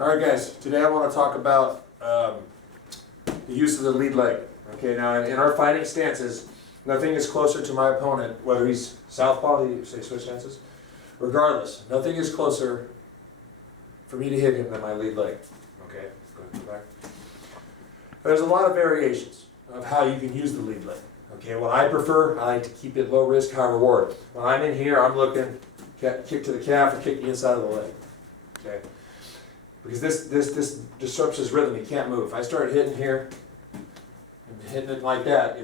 Alright guys, today I want to talk about the use of the lead leg. Okay, now in our fighting stances, nothing is closer to my opponent, whether he's southpaw, you say switch stances, regardless, nothing is closer for me to hit him than my lead leg. Okay, go back. There's a lot of variations of how you can use the lead leg. Okay, what I prefer, I like to keep it low risk, high reward. When I'm in here, I'm looking, kick to the calf or kick the inside of the leg. Okay, because this disrupts his rhythm. He can't move. If I start hitting here and hitting it like that,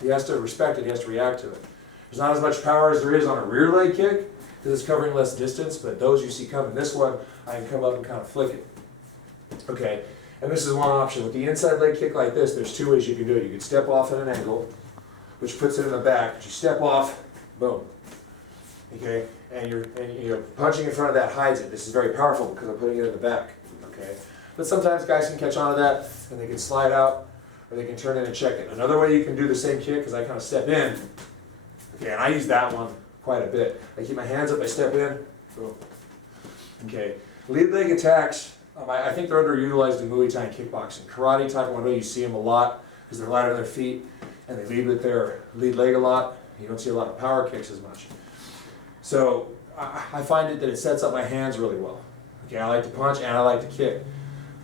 he has to respect it. He has to react to it. There's not as much power as there is on a rear leg kick because it's covering less distance. But those you see coming, this one I can come up and kind of flick it. Okay. And this is one option. With the inside leg kick like this, there's two ways you can do it. You can step off at an angle, which puts it in the back. But you step off, boom. Okay? And you're punching in front of that hides it. This is very powerful because I'm putting it in the back. Okay? But sometimes guys can catch on to that and they can slide out or they can turn in and check it. Another way you can do the same kick is I kind of step in. Okay, and I use that one quite a bit. I keep my hands up, I step in, boom. Okay. Lead leg attacks. I think they're underutilized in Muay Thai and kickboxing. Karate, Taekwondo, you see them a lot because they're light on their feet and they lead with their lead leg a lot. You don't see a lot of power kicks as much. So I find it that it sets up my hands really well. Okay, I like to punch and I like to kick.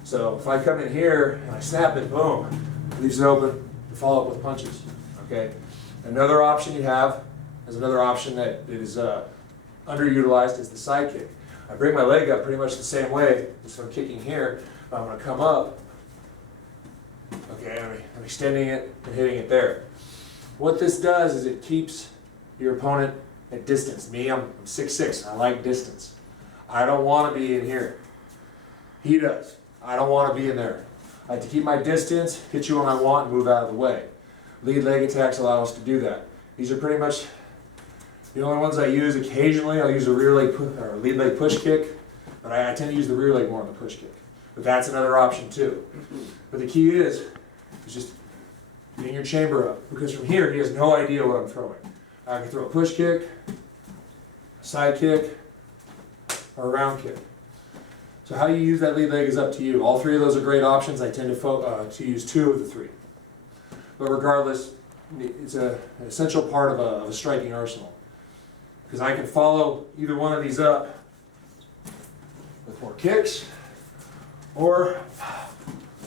So if I come in here and I snap it, boom, leaves it open to follow up with punches. Okay. Another option you have is another option that is underutilized is the side kick. I bring my leg up pretty much the same way as I'm kicking here. I'm going to come up, okay, I'm extending it and hitting it there. What this does is it keeps your opponent at distance. Me, I'm 6'6", I like distance. I don't want to be in here. He does. I don't want to be in there. I like to keep my distance, hit you when I want, and move out of the way. Lead leg attacks allow us to do that. These are pretty much the only ones I use. Occasionally I'll use a rear leg or lead leg push kick, but I tend to use the rear leg more than the push kick. But that's another option too. But the key is just getting your chamber up, because from here he has no idea what I'm throwing. I can throw a push kick, a side kick, or a round kick. So how you use that lead leg is up to you. All three of those are great options. I tend to use two of the three. But regardless, it's an essential part of a striking arsenal. Because I can follow either one of these up with more kicks or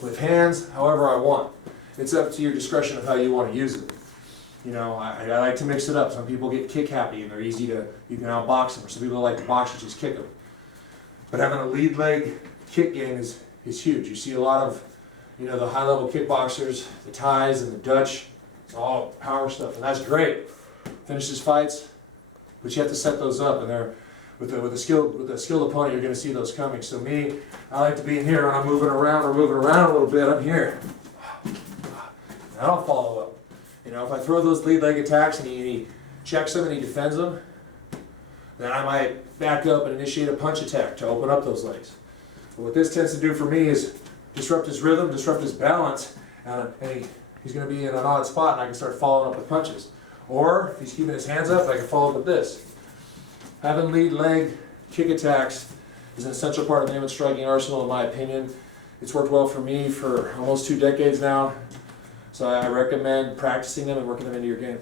with hands, however I want. It's up to your discretion of how you want to use it. You know, I like to mix it up. Some people get kick happy and they're easy to, you can outbox them. Or some people like to box and just kick them. But having a lead leg kick game is huge. You see a lot of, you know, the high level kickboxers, the Thais and the Dutch. It's all power stuff, and that's great. Finishes fights. But you have to set those up, and they're with a skilled opponent, you're going to see those coming. So me, I like to be in here when I'm moving around or moving around a little bit. I'm here, and I'll follow up. You know, if I throw those lead leg attacks and he checks them and he defends them, then I might back up and initiate a punch attack to open up those legs. But what this tends to do for me is disrupt his rhythm, disrupt his balance, and he's going to be in an odd spot, and I can start following up with punches. Or, if he's keeping his hands up, I can follow up with this. Having lead leg kick attacks is an essential part of the Namath striking arsenal, in my opinion. It's worked well for me for almost 2 decades now. So I recommend practicing them and working them into your game.